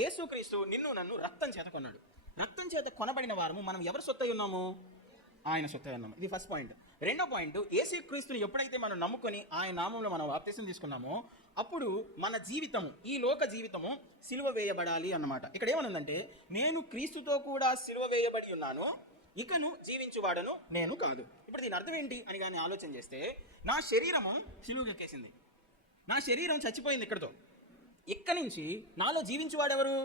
యేసుక్రీస్తు నిన్ను నన్ను రక్తం చేత కొన్నాడు. రక్తం చేత కొనబడిన వారము మనం ఎవరు సొత్తై ఉన్నాము? ఆయన సొత్తై ఉన్నాము. ఇది ఫస్ట్ పాయింట్. రెండో పాయింట్, యేసుక్రీస్తుని ఎప్పుడైతే మనం నమ్ముకొని ఆయన నామంలో మనం బాప్తిసం తీసుకున్నామో అప్పుడు మన జీవితము, ఈ లోక జీవితము సిలువ వేయబడాలి అన్నమాట. ఇక్కడ ఏమనుందంటే, నేను క్రీస్తుతో కూడా సిలువ వేయబడి ఉన్నాను, ఇకను జీవించువాడను నేను కాదు. ఇప్పుడు దీని అర్థం ఏంటి అని కానీ ఆలోచన చేస్తే, నా శరీరము సిలువకు ఎక్కేసింది, నా శరీరం చచ్చిపోయింది ఇక్కడతో. ఇక్కడి నుంచి నాలో జీవించువాడెవరు?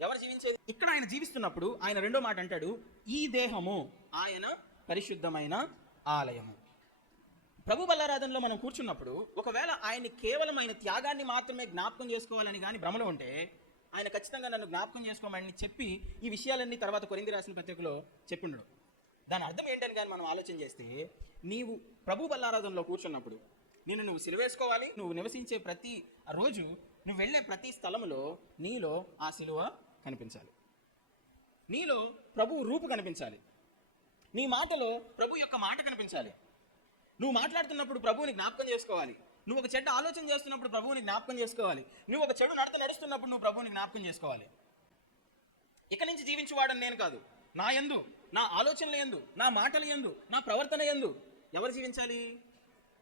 ఎవరు జీవించేది? ఇక్కడ ఆయన జీవిస్తున్నప్పుడు ఆయన రెండో మాట అంటాడు, ఈ దేహము ఆయన పరిశుద్ధమైన ఆలయము. ప్రభు బల్లారాధనలో మనం కూర్చున్నప్పుడు ఒకవేళ ఆయన్ని కేవలం ఆయన త్యాగాన్ని మాత్రమే జ్ఞాపకం చేసుకోవాలని కానీ భ్రమలో ఉంటే, ఆయన ఖచ్చితంగా నన్ను జ్ఞాపకం చేసుకోమని చెప్పి ఈ విషయాలన్నీ తర్వాత కొరింథీ రాసిన పత్రికలో చెప్పుండడు. దాని అర్థం ఏంటని కానీ మనం ఆలోచన చేస్తే, నీవు ప్రభు బల్లారాధనలో కూర్చున్నప్పుడు నువ్వు సిలువేసుకోవాలి. నువ్వు నివసించే ప్రతి రోజు, నువ్వు వెళ్ళే ప్రతి స్థలంలో నీలో ఆ సిలువ కనిపించాలి, నీలో ప్రభు రూపు కనిపించాలి, నీ మాటలో ప్రభు యొక్క మాట కనిపించాలి. నువ్వు మాట్లాడుతున్నప్పుడు ప్రభువుని జ్ఞాపకం చేసుకోవాలి, నువ్వు ఒక చెడ్డ ఆలోచన చేస్తున్నప్పుడు ప్రభువుని జ్ఞాపకం చేసుకోవాలి, నువ్వు ఒక చెడు నడుస్తున్నప్పుడు నువ్వు ప్రభువుని జ్ఞాపకం చేసుకోవాలి. ఇక నుంచి జీవించువాడని నేను కాదు, నా యందు, నా ఆలోచనల యందు, నా మాటల యందు, నా ప్రవర్తన యందు ఎవరు జీవించాలి?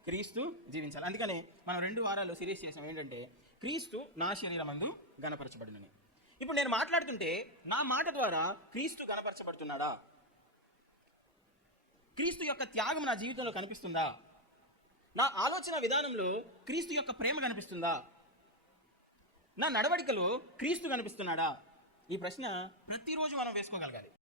క్రీస్తు జీవించాలి. అందుకనే మనం 2 వారాలు సిరీస్ చేసాం ఏంటంటే, క్రీస్తు నా శరీరమందు గణపరచబడినని. ఇప్పుడు నేను మాట్లాడుతుంటే నా మాట ద్వారా క్రీస్తు గణపరచబడుతున్నాడా? క్రీస్తు యొక్క త్యాగం నా జీవితంలో కనిపిస్తుందా? నా ఆలోచన విధానంలో క్రీస్తు యొక్క ప్రేమ కనిపిస్తుందా? నా నడవడికలో క్రీస్తు కనిపిస్తున్నాడా? ఈ ప్రశ్న ప్రతిరోజు మనం వేసుకోగలగాలి.